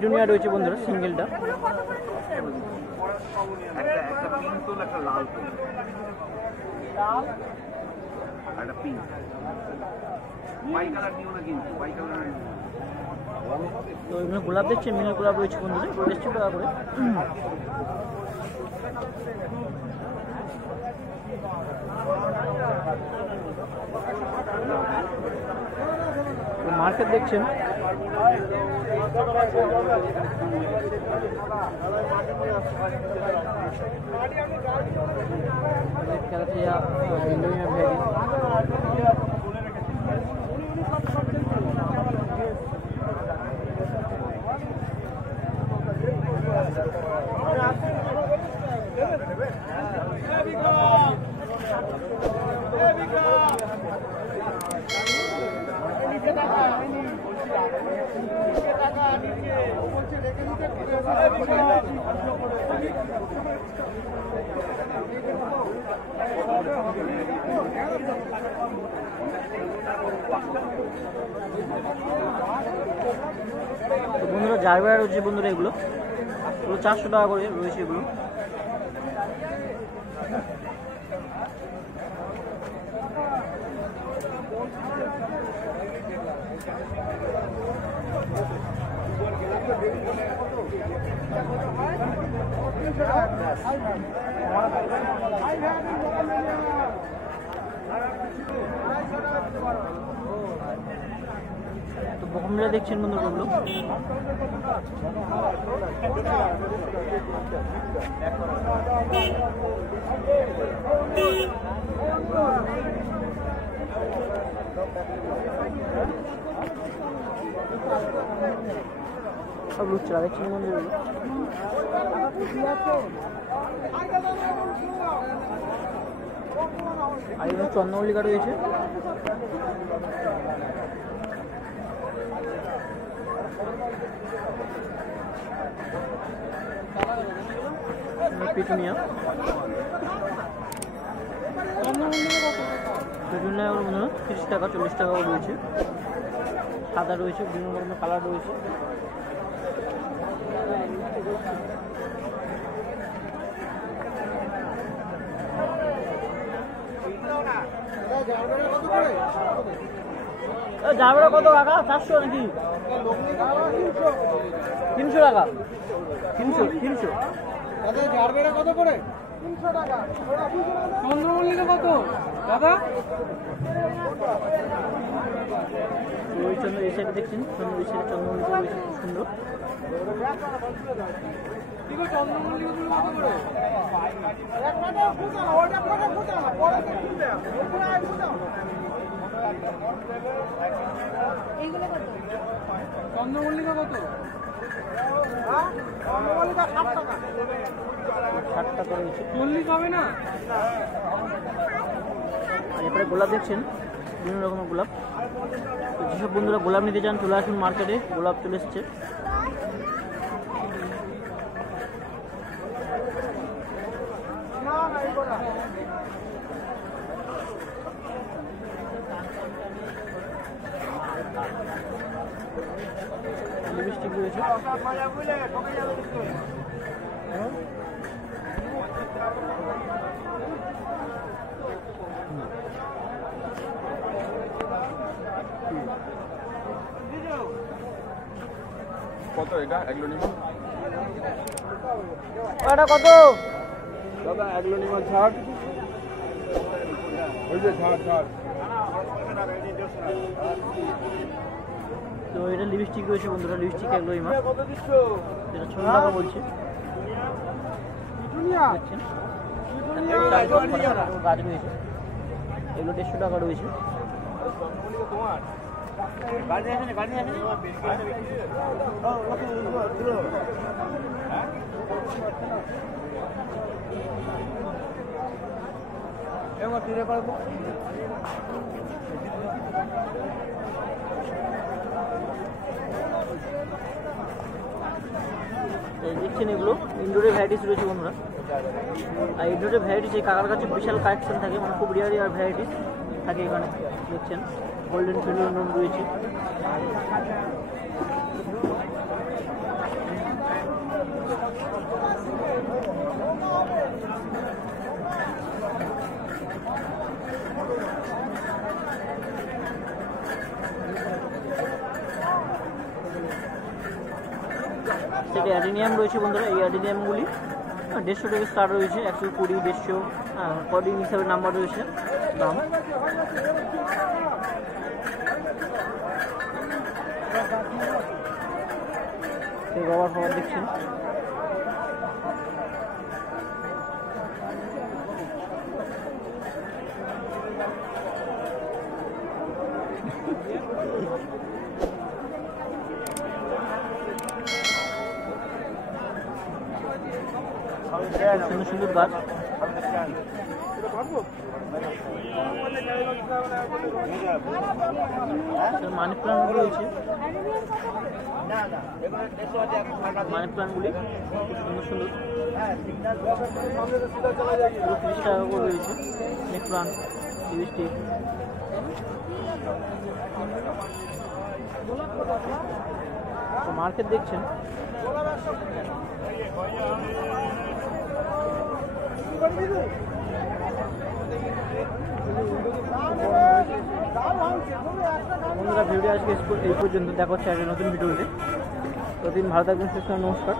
Petunia রয়েছে বন্ধুরা সিঙ্গেলটা। তো এগুলো গোলাপ দেখছেন, মিনি গোলাপ রয়েছে বন্ধুরা 150 টাকা করে। মার্কেট দেখছেন, বন্ধুরা জারবেরা রয়েছে বন্ধুরা, এগুলো 400 টাকা করে রয়েছে এগুলো। তো বকমলা দেখছেন বন্ধুরা এগুলো। সব লুচরা দেখছেন বন্ধুরা এগুলো। আর এখানে চন্দ্রমল্লিকা রয়েছে। পিটুনিয়া পিটুনিয়া 30 টাকা 40 টাকাও রয়েছে। সাদা রয়েছে, বিভিন্ন রকমের কালার রয়েছে। জারবেরা কত টাকা? 400 নাকি? 300 টাকা। 300 দাদা জারবেরা কত করে? 300 টাকা। চন্দ্রমল্লিকা কত দাদা? ওই জন্য এই সাইডে দেখছেন, এই সাইডে চন্দ্রমল্লিকা রয়েছে, খুব সুন্দর। চন্দ্রমল্লিকা কত করে? চন্দ্রমল্লিকা কত? 60 টাকা রয়েছে। 40 হবে না? আর এরপরে গোলাপ দেখছেন, বিভিন্ন রকমের গোলাপ। তো যেসব বন্ধুরা গোলাপ নিতে চান চলে আসুন মার্কেটে, গোলাপ চলে এসছে। লিপস্টিক রয়েছে। কত এটা অ্যাগ্লোনিমা? এটা কত দাদা অ্যাগ্লোনিমা ঝাড়? ওই যে ঝাড়। তো এটা লিপস্টিক রয়েছে বন্ধুরা, লিপস্টিক অ্যাগ্লোনিমা। এটা 6 টাকা বলছে। দেখছেন গাছ রয়েছে, এগুলো 150 টাকা রয়েছে। দেখছেন এগুলো ইনডোরের ভ্যারাইটিস রয়েছে বন্ধুরা। আর ইনডোরের ভ্যারাইটিস এই কাকার কাছে বিশাল কালেকশন থাকে, মানে খুব রেয়ার ভ্যারাইটিস থাকে এখানে। দেখছেন গোল্ডেন ফিলোডেন্ড্রন রয়েছে। যে অ্যাডিনিয়াম রয়েছে বন্ধুরা, এই অ্যাডিনিয়ামগুলি 150 থেকে স্টার্ট রয়েছে, 120, 150 কডিং হিসাবে নাম্বার রয়েছে দাম। সেই রবার ফবার দেখছেন। সুন্দর সুন্দর গাছ, মানি প্লান্ট রয়েছে, মানি প্লান্টগুলি খুব সুন্দর সুন্দর, 30 টাকা করে রয়েছে নেক প্লান্ট, লিপস্টিক। মার্কেট দেখছেন, বন্ধুরা ভিডিও আজকে এই পর্যন্ত, দেখা হচ্ছে একটা নতুন ভিডিওতে। প্রতিদিন ভালো থাকবেন, সুস্থ, নমস্কার।